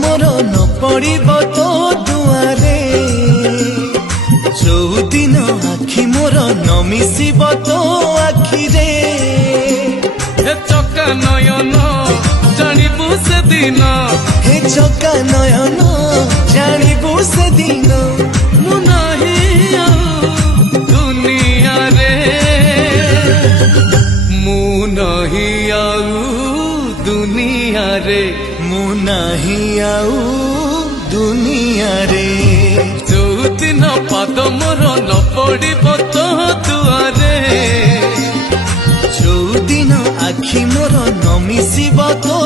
मोर न पड़ब तो दुआरे जो दिन आखि मोर न मिसिब तो आखिरे हे चका नयन जानिबु से दिन हे चका नयन जानिबु से दिन मु नहीं आउ दुनिया रे मु नहीं आउ दुनिया रे मु नहीं आउ दुनिया रे जो दिन पाद मोर न पड़ब तो दुआरे जो दिन आखि मोर न मिसिब तो